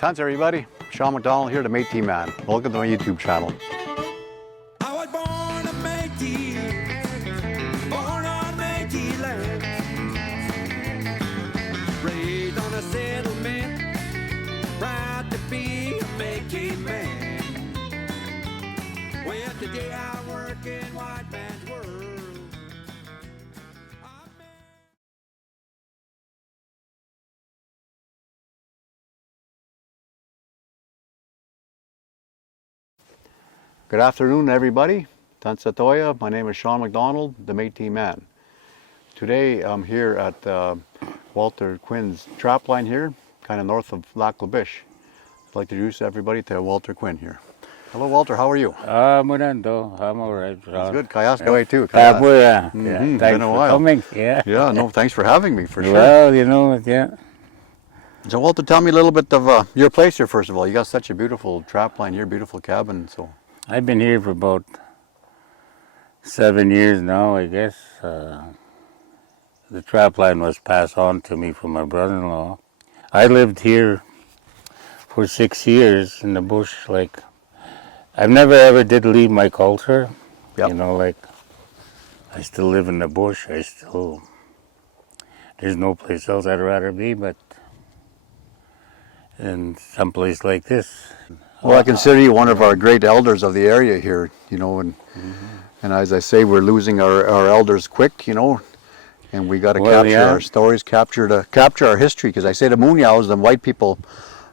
Tons everybody, Sean McDonald here, the Métis Man. Welcome to my YouTube channel. I was born a Métis, born on Métis land, raised on a settlement, proud to be a Métis man. Well, today I work in white man's world. Good afternoon everybody, Tansatoya. My name is Sean McDonald, the Métis Man. Today I'm here at Walter Quinn's trap line here, kind of north of Lac La Biche. I'd like to introduce everybody to Walter Quinn here. Hello Walter, how are you? Morando, I'm all right. That's good. Kayas away too. Kayas. Yeah, thanks Been a for while. coming. Yeah. Yeah, no, thanks for having me for sure. Well, you know, yeah. So Walter, tell me a little bit of your place here first of all. You got such a beautiful trap line here, beautiful cabin. So I've been here for about 7 years now, I guess. The trap line was passed on to me from my brother-in-law. I lived here for 6 years in the bush. Like, I've never ever did leave my culture. Yep. You know, like, I still live in the bush. There's no place else I'd rather be but in some place like this. well, I consider you one of our great elders of the area here, you know, and as I say, we're losing our elders quick, you know, and we got to capture our stories, capture our history, because I say the Munyaos, the white people,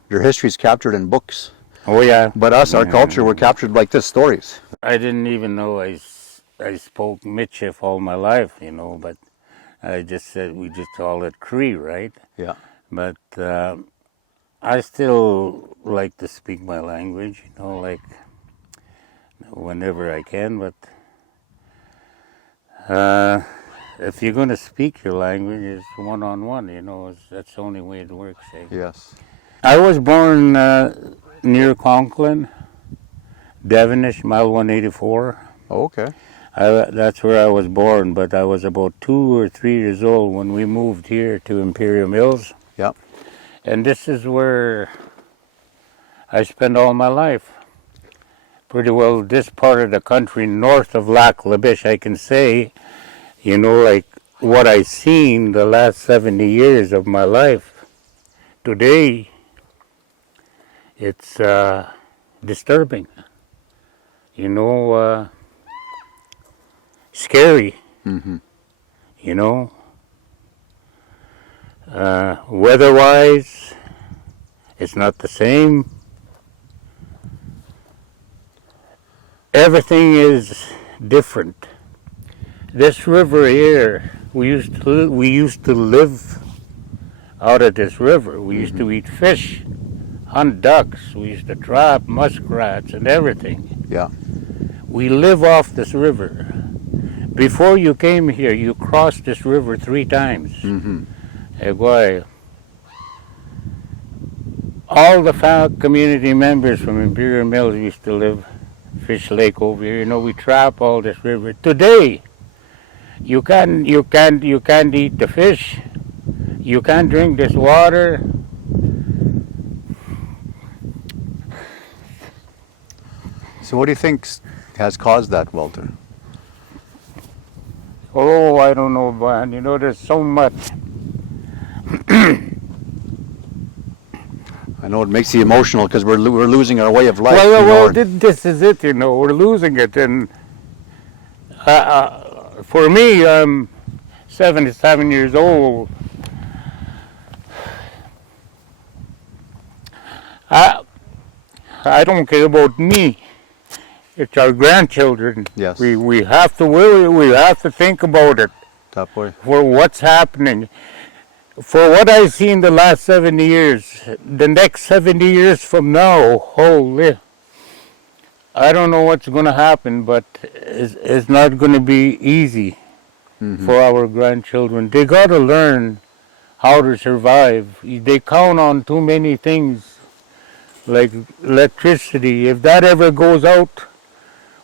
their history is captured in books. Oh yeah. But us, our culture, we're captured like this, stories. I didn't even know I spoke Michif all my life, you know, but I just said, we just call it Cree, right? Yeah. But I still like to speak my language, you know, like whenever I can, but if you're going to speak your language, it's one-on-one, you know, that's the only way it works. Eh? Yes. I was born near Conklin, Devonish, mile 184. Oh, okay. That's where I was born, but I was about 2 or 3 years old when we moved here to Imperial Mills. Yep. And this is where I spent all my life. Pretty well this part of the country, north of Lac La Biche, I can say, you know, like what I've seen the last 70 years of my life. Today, it's disturbing, you know, scary, you know. Weather-wise, it's not the same. Everything is different. This river here, we used to live out of this river. We used to eat fish, hunt ducks. We used to trap muskrats and everything. Yeah. We live off this river. Before you came here, you crossed this river 3 times. Boy, all the community members from Imperial Mills used to live Fish Lake over here. You know, we trap all this river. Today, you can't eat the fish. You can't drink this water. So what do you think has caused that, Walter? Oh, I don't know, man. You know, there's so much. I know it makes you emotional because we're losing our way of life. Well, this is it, you know, we're losing it. And for me, I'm 77 years old. I don't care about me. It's our grandchildren. Yes. We have to think about it. That boy. For what's happening. For what I've seen the last 70 years, the next 70 years from now, holy, I don't know what's going to happen, but it's not going to be easy for our grandchildren. They got to learn how to survive. They count on too many things, like electricity. If that ever goes out,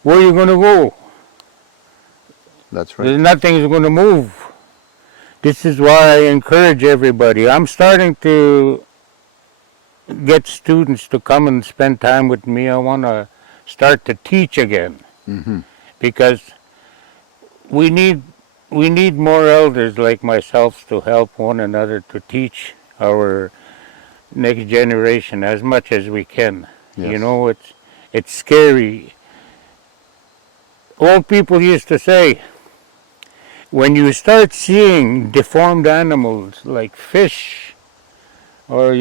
where are you going to go? That's right. Nothing's going to move. This is why I encourage everybody. I'm starting to get students to come and spend time with me. I want to start to teach again, because we need more elders like myself to help one another to teach our next generation as much as we can. Yes. You know, it's scary. Old people used to say, when you start seeing deformed animals like fish, or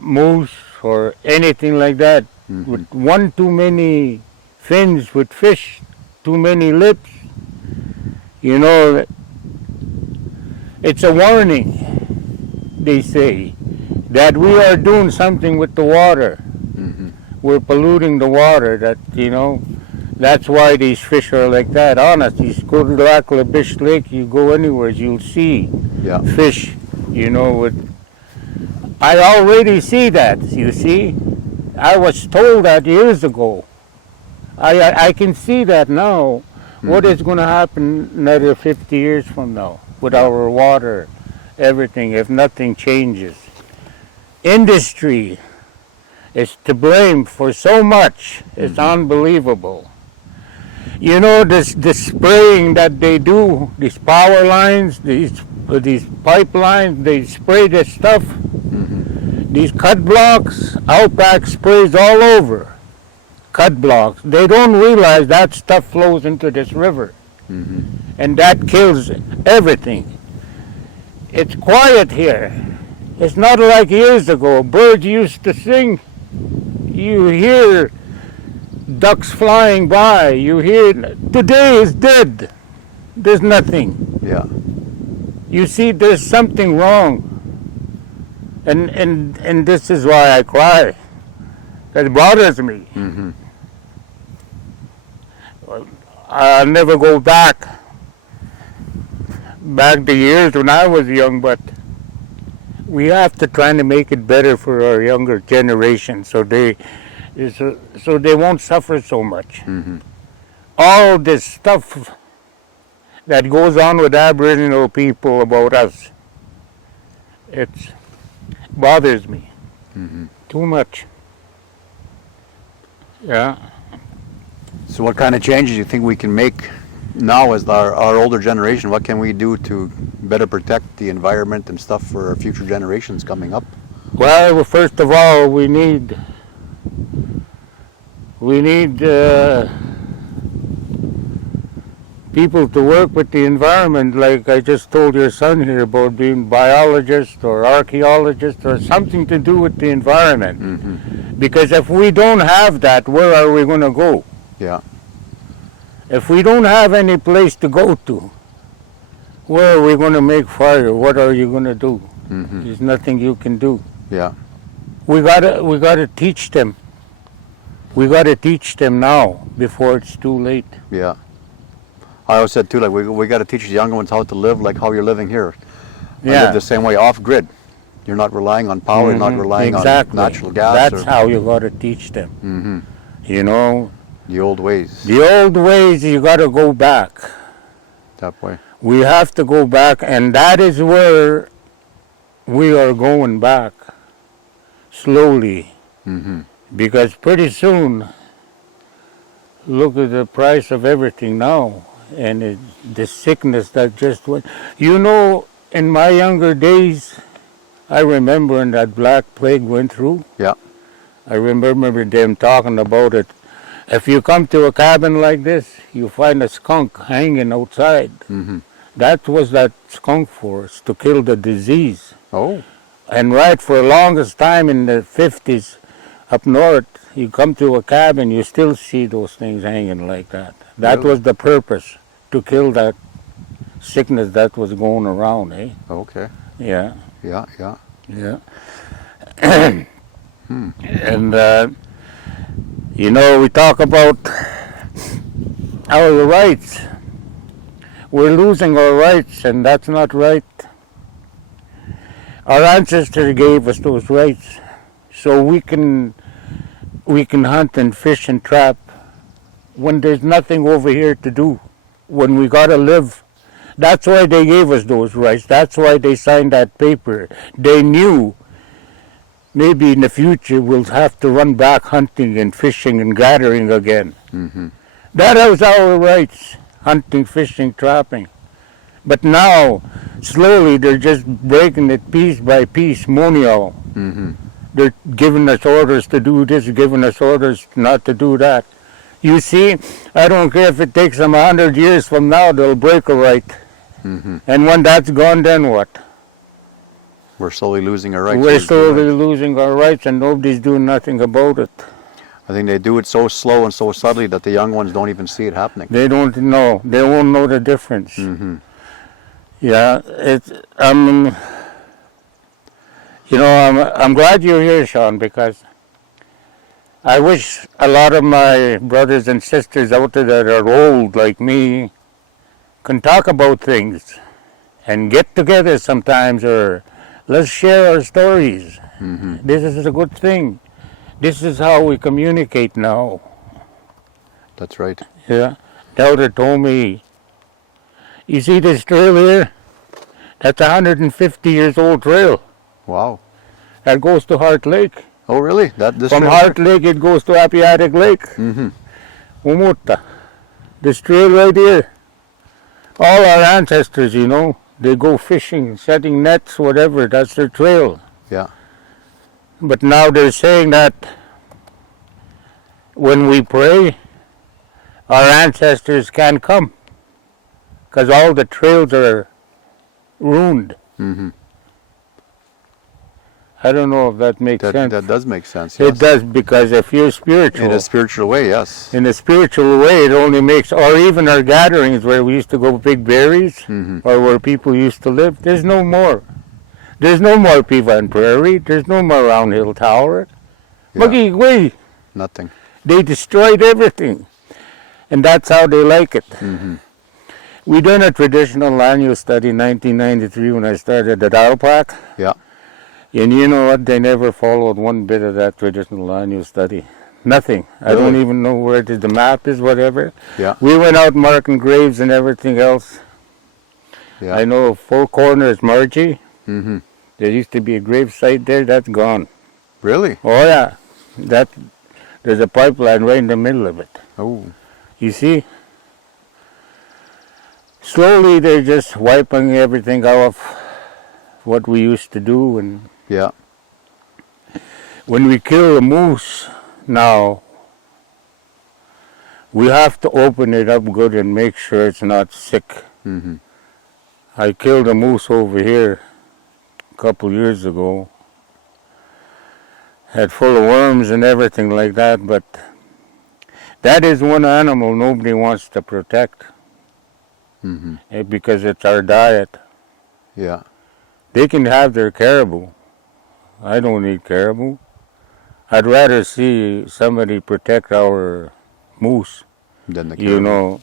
moose or anything like that, with one too many fins with fish, too many lips, it's a warning, they say, that we are doing something with the water. We're polluting the water, that's why these fish are like that. Honest, you go to Lac La Biche Lake, you go anywhere, you'll see fish, I already see that, you see. I was told that years ago. I can see that now. What is going to happen another 50 years from now with our water, everything, if nothing changes? Industry is to blame for so much. It's unbelievable. This spraying that they do, these power lines, these pipelines, they spray this stuff. These cut blocks, Outback sprays all over. Cut blocks. They don't realize that stuff flows into this river. And that kills everything. It's quiet here. It's not like years ago. Birds used to sing. You hear ducks flying by. You hear, today is dead. There's nothing. Yeah. You see, there's something wrong. And this is why I cry. That bothers me. I'll never go back to years when I was young, but we have to try to make it better for our younger generation, so they won't suffer so much. All this stuff that goes on with Aboriginal people about us, it bothers me too much. Yeah. So what kind of changes do you think we can make now as our older generation? What can we do to better protect the environment and stuff for our future generations coming up? Well, first of all, we need people to work with the environment, like I just told your son here about being biologist or archaeologist or something to do with the environment. Because if we don't have that, where are we going to go? Yeah. If we don't have any place to go to, where are we going to make fire? What are you going to do? There's nothing you can do. Yeah. We gotta teach them. We gotta teach them now before it's too late. Yeah. I always said too, like we got to teach the younger ones how to live like how you're living here. Yeah. Live the same way, off grid. You're not relying on power. You're not relying on natural gas. That's how you gotta teach them. The old ways. The old ways, you gotta go back. That way. We have to go back, and that is where we are going back slowly. Because pretty soon, look at the price of everything now, and the sickness that just went. In my younger days, I remember when that Black Plague went through. Yeah. I remember them talking about it. If you come to a cabin like this, you find a skunk hanging outside. That was that skunk force to kill the disease. Oh. And right for the longest time in the 50s, up north, you come to a cabin, you still see those things hanging like that. That Really? was the purpose, to kill that sickness that was going around, eh? Okay. Yeah. Yeah. Yeah. Yeah. And, we talk about our rights. We're losing our rights, and that's not right. Our ancestors gave us those rights, so we can hunt and fish and trap when there's nothing over here to do. When we gotta live That's why they gave us those rights. That's why they signed that paper. They knew maybe in the future we'll have to run back hunting and fishing and gathering again. Mm-hmm. That was our rights, hunting, fishing, trapping. But now, slowly, they're just breaking it piece by piece, monial. Mm-hmm. They're giving us orders to do this, giving us orders not to do that. You see, I don't care if it takes them 100 years from now, they'll break a right. Mm-hmm. And when that's gone, then what? We're slowly losing our rights. We're slowly losing our rights, and nobody's doing nothing about it. I think they do it so slow and so subtly that the young ones don't even see it happening. They don't know. They won't know the difference. Mm-hmm. Yeah, I'm glad you're here, Sean, because I wish a lot of my brothers and sisters out there that are old like me can talk about things and get together sometimes, or let's share our stories. Mm-hmm. This is a good thing. This is how we communicate now. That's right. Yeah. The elder told me, you see this trail here? That's a 150 years old trail. Wow. That goes to Heart Lake. Oh, really? This From trail Heart Lake, it goes to Apiatic Lake. Mm-hmm. Umuta. This trail right here. All our ancestors, they go fishing, setting nets, whatever. That's their trail. Yeah. But now they're saying that when we pray, our ancestors can't come because all the trails are ruined. Mm-hmm. I don't know if that makes sense. That does make sense. Yes. It does, because if you're spiritual, In a spiritual way, yes. in a spiritual way, it only makes, or even our gatherings where we used to go big berries, Mm-hmm. or where people used to live, there's no more. There's no more Pivan Prairie. There's no more Round Hill Tower. Yeah. Magigway. Nothing. They destroyed everything. And that's how they like it. Mm-hmm. We done a traditional land use study in 1993 when I started at Alpac. Yeah. And you know what? They never followed one bit of that traditional land use study. Nothing. I don't Really? even know where the map is, whatever. Yeah. We went out marking graves and everything else. Yeah. I know Four Corners, Margie. Mm-hmm. There used to be a grave site there. That's gone. Really? Oh, yeah. There's a pipeline right in the middle of it. Oh. You see? Slowly they're just wiping everything off what we used to do. And Yeah. when we kill a moose now, we have to open it up good and make sure it's not sick. Mm-hmm. I killed a moose over here a couple years ago. Had full of worms and everything like that, but that is one animal nobody wants to protect. Mm-hmm. Because it's our diet. Yeah. They can have their caribou. I don't eat caribou. I'd rather see somebody protect our moose. Then the You know,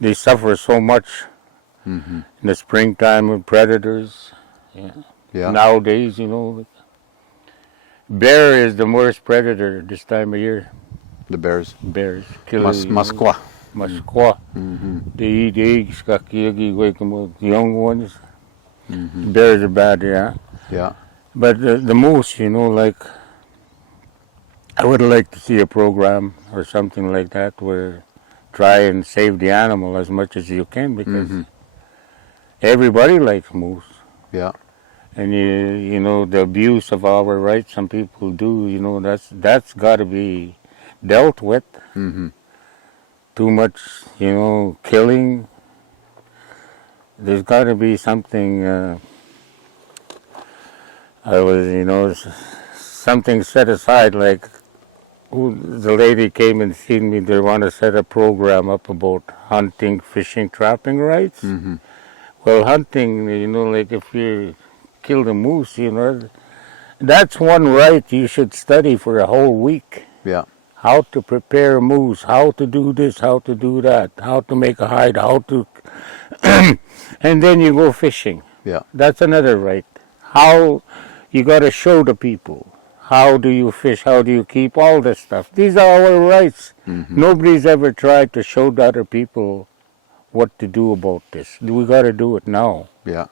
they suffer so much Mm-hmm. in the springtime with predators. Yeah. Nowadays, bear is the worst predator this time of year. The bears. Bears. Kill Musqua. Musqua. Mm-hmm. They eat eggs, kakiyagi, wake them up, young ones. Mm-hmm. Bears are bad, yeah. Yeah. But the moose, like, I would like to see a program or something like that where try and save the animal as much as you can, because Mm-hmm. everybody likes moose. Yeah. And the abuse of our rights some people do, that's got to be dealt with. Mm-hmm. Too much, killing. There's got to be something. Something set aside. Like the lady came and seen me. They want to set a program up about hunting, fishing, trapping rights. Mm-hmm. Well, hunting, like if you kill the moose, that's one right you should study for a whole week. Yeah. How to prepare a moose, how to do this, how to do that, how to make a hide, how to... and then you go fishing. Yeah. That's another right. How you got to show the people. How do you fish? How do you keep all this stuff? These are our rights. Mm-hmm. Nobody's ever tried to show the other people what to do about this. We got to do it now. Yeah.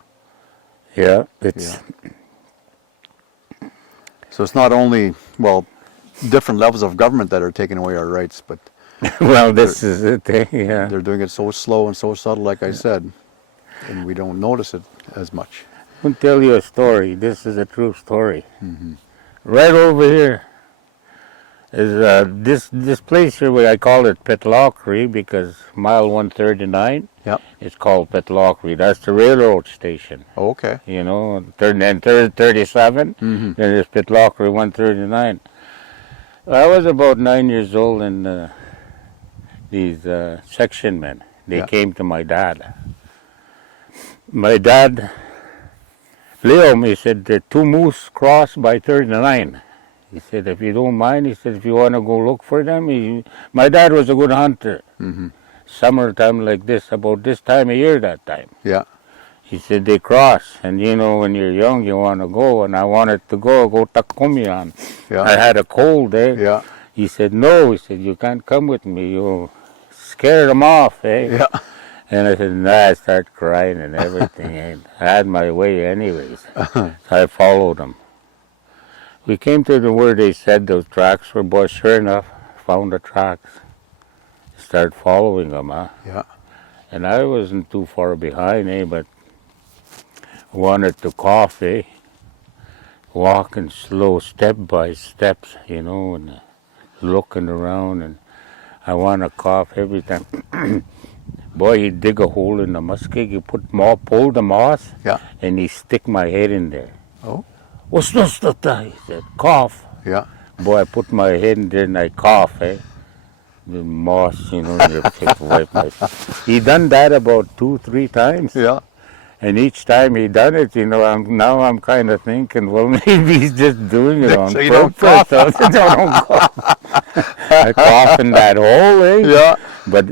Yeah, it's So it's not only, well, different levels of government that are taking away our rights, but well, this is it. Yeah. they're doing it so slow and so subtle, like I said, and we don't notice it as much. I'll tell you a story. This is a true story. Right over here is this place here. Where I call it Petlockery because mile 139. Yeah. It's called Petlockery. That's the railroad station. Oh, okay. You know, and 37. Then there's Petlockery 139. I was about 9 years old, and these section men, they Yeah. came to my dad. My dad, Leo, he said, the two moose crossed by 39. He said, if you don't mind, he said, if you want to go look for them. My dad was a good hunter. Summertime like this, about this time of year that time. Yeah. He said, they cross. And you know, when you're young, you want to go. And I wanted to go Takumian. Yeah. I had a cold there. Yeah. He said, no. He said, you can't come with me. You'll scare them off, eh? Yeah. And I said, nah, I started crying and everything. And I had my way anyways. So I followed them. We came to where they said those tracks were, but sure enough, found the tracks. Started following them, huh? Yeah. And I wasn't too far behind, but wanted to cough, walking slow, step by steps, and looking around, and I want to cough every time. Boy, he'd dig a hole in the muskeg, he pull the moss, Yeah. and he stick my head in there. Oh. What's this? He said, cough. Yeah. Boy, I put my head in there and I cough, The moss, wipe my. He done that about 2-3 times. Yeah. And each time he done it, I'm kind of thinking, well, maybe he's just doing it on So you don't purpose. I don't cough. I cough in that hole, Yeah. But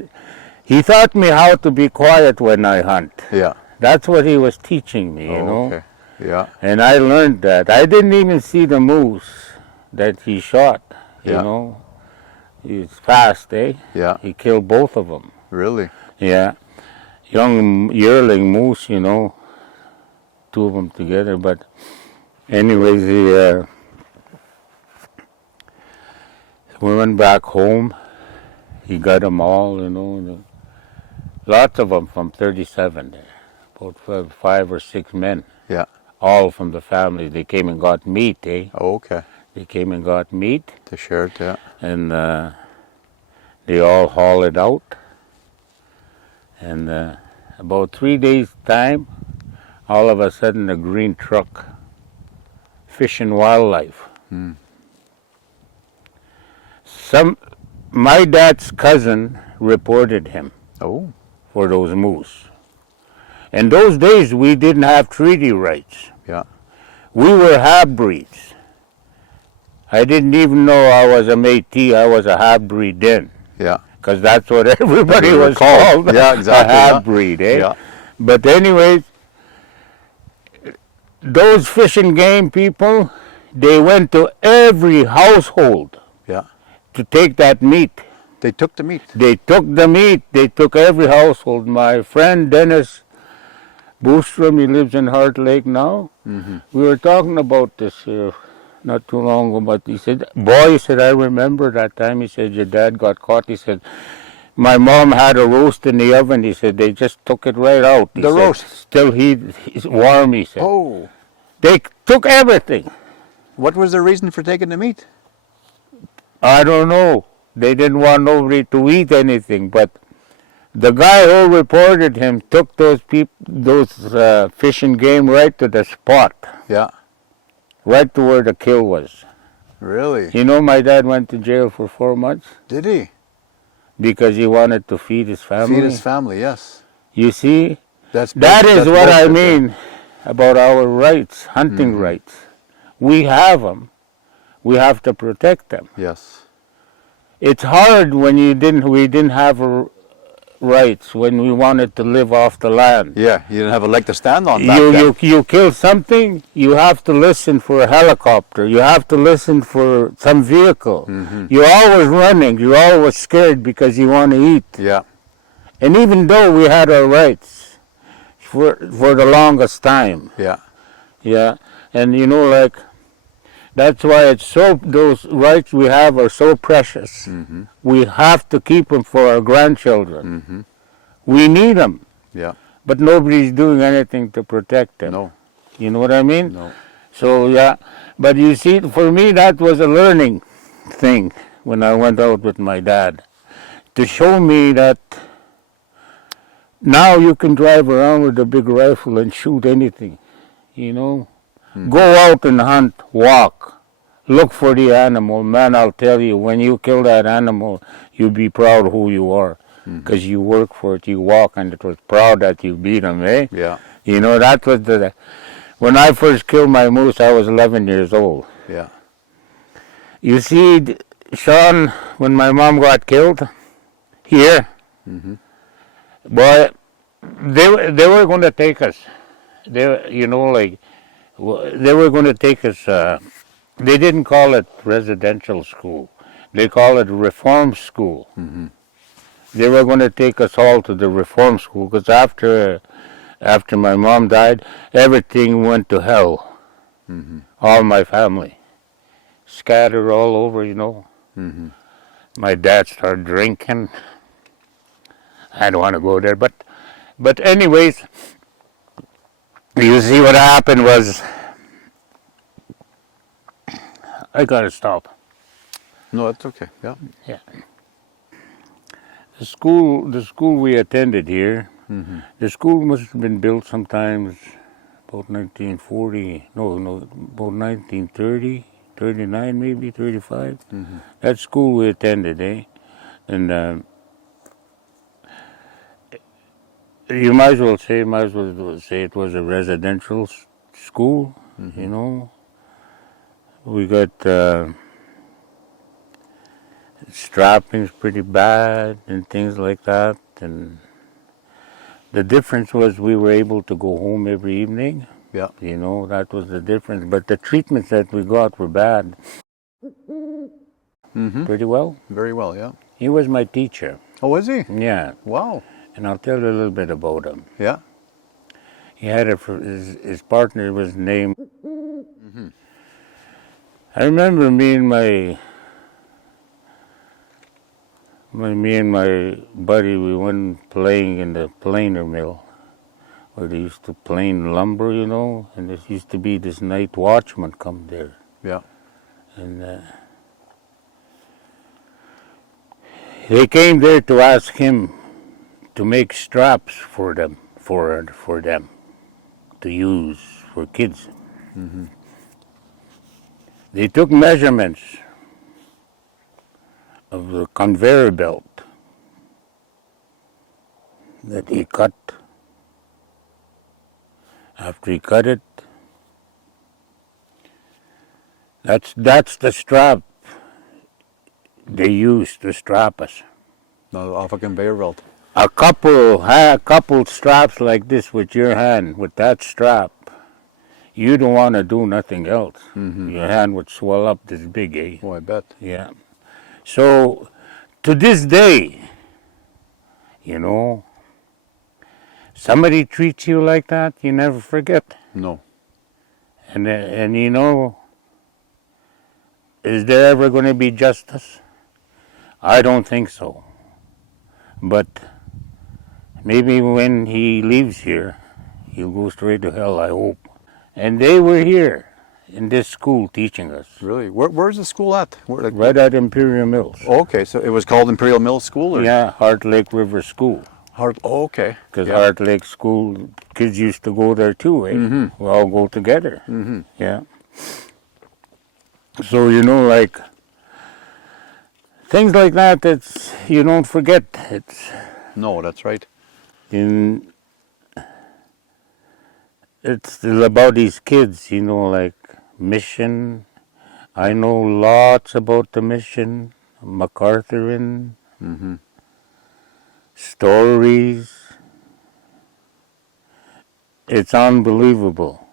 he taught me how to be quiet when I hunt. Yeah. That's what he was teaching me, Okay. Yeah. And I learned that. I didn't even see the moose that he shot, Yeah. He's fast, Yeah. He killed both of them. Really? Yeah. Young yearling moose, two of them together. But anyways, we went back home. He got them all, lots of them from 37 there. About 5 or 6 men. Yeah. All from the family. They came and got meat, Oh, okay. They came and got meat. To share it, yeah. And they all haul it out. And about 3 days' time, all of a sudden a green truck, Fish and Wildlife. My dad's cousin reported him Oh. for those moose. In those days, we didn't have treaty rights. Yeah. We were half-breeds. I didn't even know I was a Métis. I was a half-breed then. Yeah. Because that's what everybody You were was called. Yeah, exactly. A half-breed, Yeah. But anyways, those fish and game people, they went to every household Yeah. to take that meat. They took the meat. They took the meat. They took every household. My friend Dennis Boostrom, he lives in Heart Lake now. We were talking about this not too long ago, but he said, I remember that time. He said, your dad got caught. He said, my mom had a roast in the oven. He said, they just took it right out. He The said, roast? Still he's warm, he said. Oh. They took everything. What was the reason for taking the meat? I don't know. They didn't want nobody to eat anything, but the guy who reported him took those fish and game right to the spot, Yeah. right to where the kill was. Really? My dad went to jail for 4 months Did he? because he wanted to feed his family. Feed his family, yes. You see, That's that is that's what I bullshit, yeah. mean about our rights, hunting rights. We have them. We have to protect them. Yes. It's hard when we didn't have rights, when we wanted to live off the land. Yeah, you didn't have a leg to stand on back then. You kill something, you have to listen for a helicopter. You have to listen for some vehicle. You're always running. You're always scared because you want to eat. Yeah. And even though we had our rights for the longest time, Yeah. yeah, and like that's why it's so, those rights we have are so precious. Mm-hmm. We have to keep them for our grandchildren. Mm-hmm. We need them, Yeah. but nobody's doing anything to protect them. No. You know what I mean? No. So yeah, but you see, for me that was a learning thing when I went out with my dad, to show me that now you can drive around with a big rifle and shoot anything, Go out and hunt, walk, look for the animal. Man, I'll tell you, when you kill that animal, you'll be proud of who you are, because you work for it, you walk, and it was proud that you beat him, eh? Yeah. That was when I first killed my moose, I was 11 years old. Yeah. You see, Sean, when my mom got killed here, boy, they were going to take us. They were going to take us. They didn't call it residential school. They call it reform school. Mm-hmm. They were going to take us all to the reform school, because after my mom died, everything went to hell. Mm-hmm. All my family scattered all over, Mm-hmm. My dad started drinking. I don't want to go there, but anyways, you see what happened was, I gotta stop. No, that's okay. Yeah. Yeah. The school we attended here, Mm-hmm. the school must have been built sometimes about 1940, about 1930, 39 maybe, 35. Mm-hmm. That school we attended, eh? And you might as well say it was a residential school, Mm-hmm. We got strappings pretty bad and things like that, and the difference was we were able to go home every evening. Yeah. That was the difference. But the treatments that we got were bad. Mm-hmm. Pretty well. Very well. Yeah. He was my teacher. Oh, was he? Yeah. Wow. And I'll tell you a little bit about him. Yeah. He had his partner was named. Mm-hmm. I remember me and my buddy, we went playing in the planer mill, where they used to plane lumber, and there used to be this night watchman come there. Yeah. And they came there to ask him to make straps for them to use for kids. Mm-hmm. They took measurements of the conveyor belt that he cut. After he cut it, that's the strap they used to strap us. No, off a conveyor belt. A couple straps like this with your hand, with that strap, you don't want to do nothing else. Mm-hmm. Your hand would swell up this big, eh? Oh, I bet. Yeah. So, to this day, somebody treats you like that, you never forget. No. And is there ever going to be justice? I don't think so. But maybe when he leaves here, he'll go straight to hell, I hope. And they were here in this school teaching us. Really? Where's the school at? Right at Imperial Mills. Oh, okay, so it was called Imperial Mills School? Or? Yeah, Heart Lake River School. Oh, okay. Because Yeah. Heart Lake School, kids used to go there too, eh? Mm-hmm. We all go together. Mm-hmm. Yeah. So, things like that, you don't forget. No, that's right. It's about these kids, like mission. I know lots about the mission, MacArthurin, Mm-hmm. stories. It's unbelievable.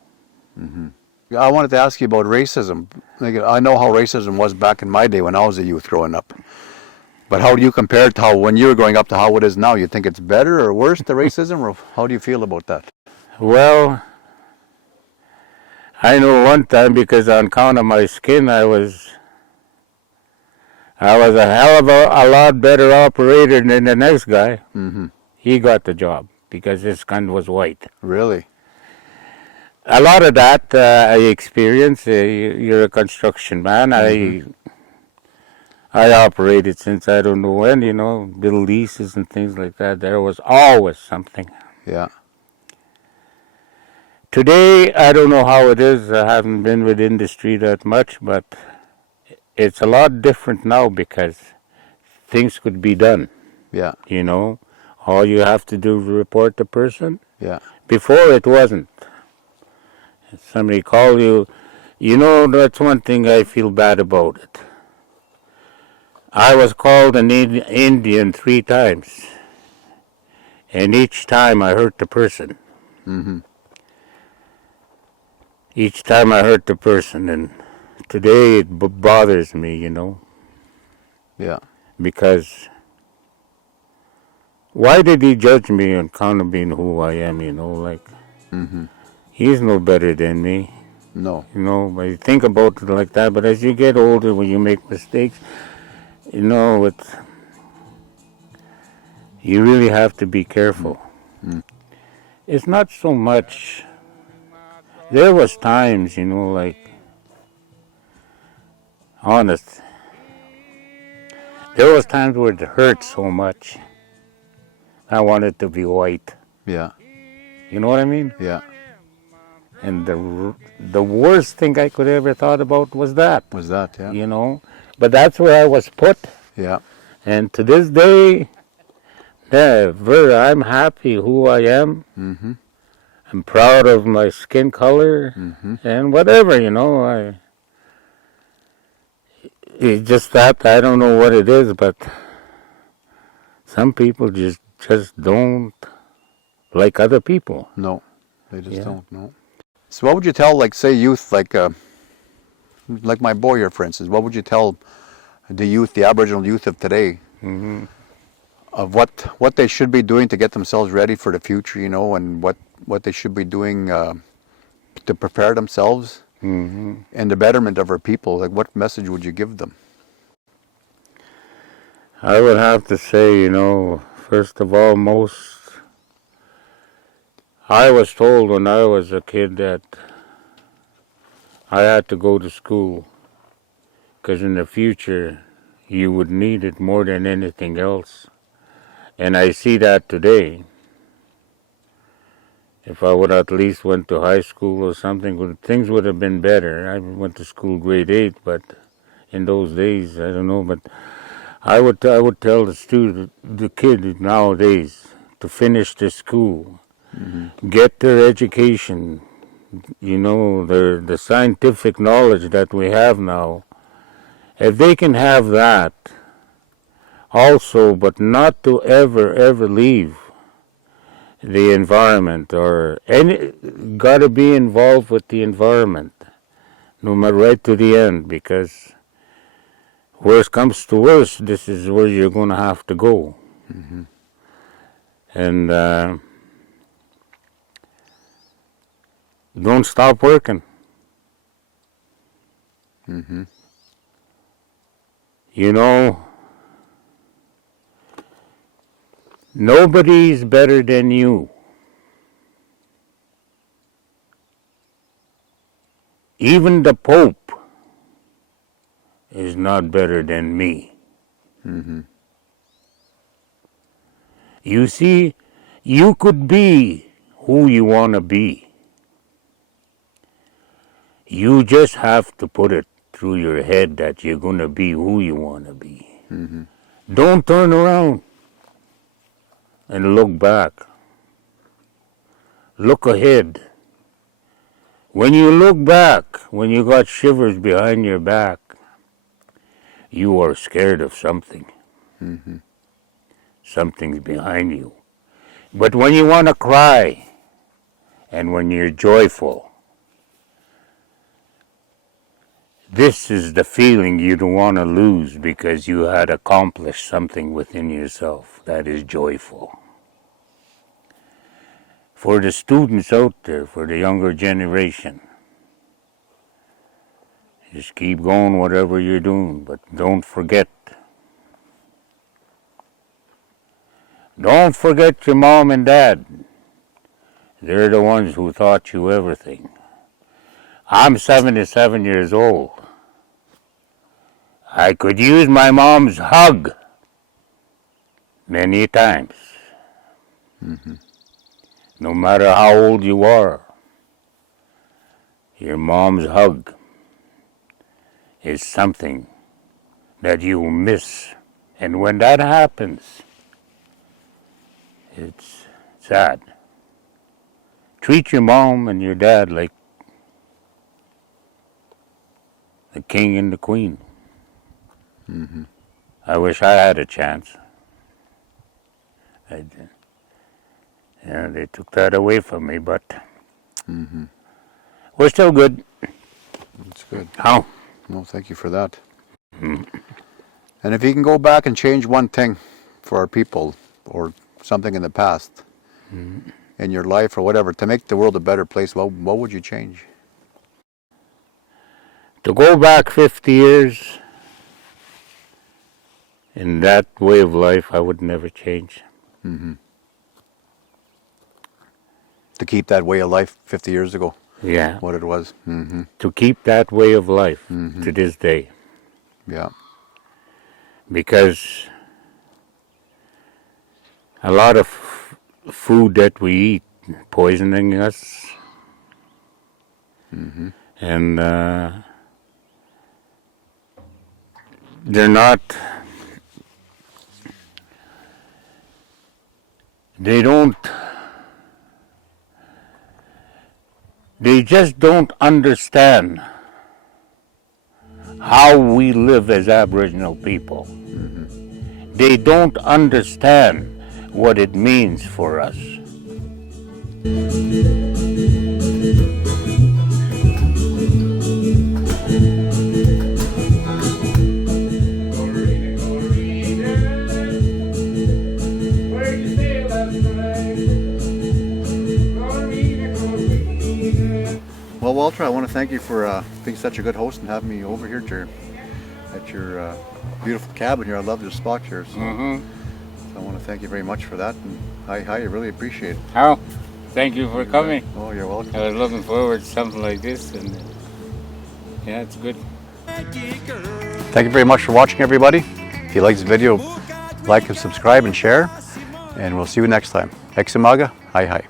Mm-hmm. I wanted to ask you about racism. I know how racism was back in my day when I was a youth growing up. But how do you compare it to how when you were growing up to how it is now? You think it's better or worse, the racism, or how do you feel about that? Well, I know one time because on account of my skin, I was a hell of a lot better operator than the next guy. Mm-hmm. He got the job because his skin was white. Really? A lot of that I experienced. You're a construction man. Mm-hmm. I operated since I don't know when, build leases and things like that. There was always something. Yeah. Today, I don't know how it is. I haven't been with industry that much, but it's a lot different now because things could be done. Yeah. All you have to do is report the person. Yeah. Before it wasn't. If somebody call you, that's one thing I feel bad about it. I was called an Indian 3 times, and each time I hurt the person. Mm-hmm. Each time I hurt the person, and today it bothers me, Yeah. because why did he judge me on account of being who I am, Mm-hmm. he's no better than me, No. but you think about it like that, but as you get older, when you make mistakes, you really have to be careful. Mm. It's not so much, there was times, honest, there was times where it hurt so much, I wanted to be white. Yeah. You know what I mean? Yeah. And the worst thing I could ever thought about was that. Was that? Yeah. But that's where I was put. Yeah. And to this day, never. I'm happy who I am. Mm-hmm. I'm proud of my skin color and whatever, it's just that I don't know what it is, but some people just don't like other people. No, they just don't. No. So what would you tell, say, youth, like my boy here, for instance? What would you tell the youth, the Aboriginal youth of today, of what they should be doing to get themselves ready for the future, and what they should be doing to prepare themselves and the betterment of our people? Like, what message would you give them? I would have to say, first of all, I was told when I was a kid that I had to go to school because in the future you would need it more than anything else. And I see that today. If I would at least went to high school or something, things would have been better. I went to school grade 8, but in those days, I don't know, but I would tell the kid nowadays to finish the school, get their education, the scientific knowledge that we have now. If they can have that also, but not to ever leave the environment or got to be involved with the environment, no matter right to the end, because worst comes to worst, this is where you're going to have to go. And don't stop working. Nobody's better than you. Even the Pope is not better than me. You see, you could be who you want to be. You just have to put it through your head that you're going to be who you want to be. Don't turn around and look back. Look ahead. When you look back, when you got shivers behind your back, you are scared of something. Something's behind you. But when you want to cry, and when you're joyful, This is the feeling you don't want to lose because you had accomplished something within yourself that is joyful. For the students out there, for the younger generation, just keep going whatever you're doing, but don't forget. Don't forget your mom and dad. They're the ones who taught you everything. I'm 77 years old. I could use my mom's hug many times. No matter how old you are, your mom's hug is something that you miss. And when that happens, it's sad. Treat your mom and your dad like the king and the queen. I wish I had a chance. Yeah, they took that away from me, but we're still good. That's good. How? Well, thank you for that. And if you can go back and change one thing for our people, or something in the past, in your life or whatever, to make the world a better place, what would you change? To go back 50 years in that way of life, I would never change. To keep that way of life 50 years ago, Yeah. what it was. To keep that way of life to this day. Yeah. Because a lot of food that we eat poisoning us. And they're not, they just don't understand how we live as Aboriginal people. They don't understand what it means for us. Well, Walter, I want to thank you for being such a good host and having me over here at your beautiful cabin here. I love your spot here. So, so I want to thank you very much for that. And I really appreciate it. How? Thank you for coming. Oh, you're welcome. I was looking forward to something like this, and yeah, it's good. Thank you very much for watching, everybody. If you like this video, like and subscribe and share. And we'll see you next time. Examaga, hi hi.